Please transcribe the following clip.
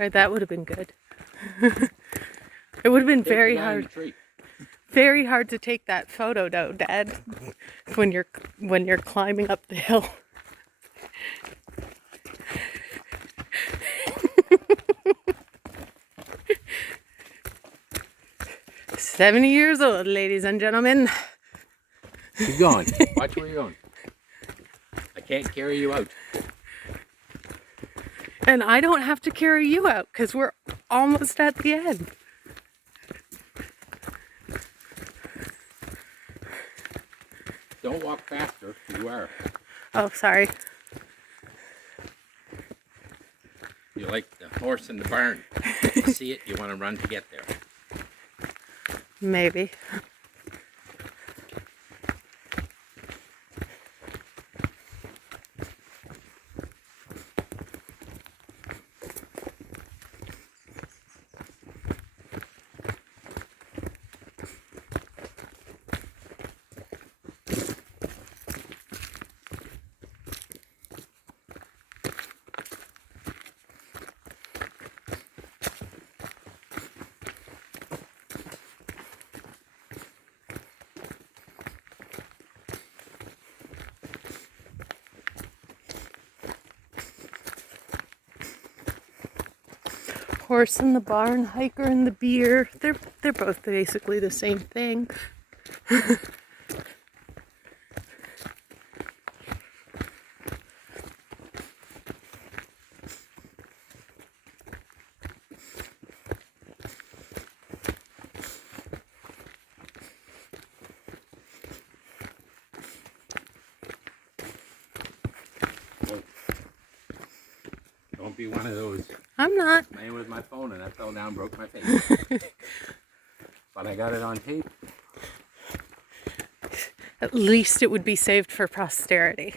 Right, that would have been good. It would have been very hard to take that photo though, Dad, when you're climbing up the hill. 70 years old, ladies and gentlemen. Keep going. Watch where you're going. I can't carry you out. And I don't have to carry you out because we're almost at the end. Don't walk faster. You are. Oh, sorry. You're like the horse in the barn. You see it, you want to run to get there. Maybe. Horse in the barn, hiker in the beer. They're both basically the same thing. Don't be one of those. I'm not. Playing with my phone and I fell down, broke my face. But I got it on tape. At least it would be saved for posterity.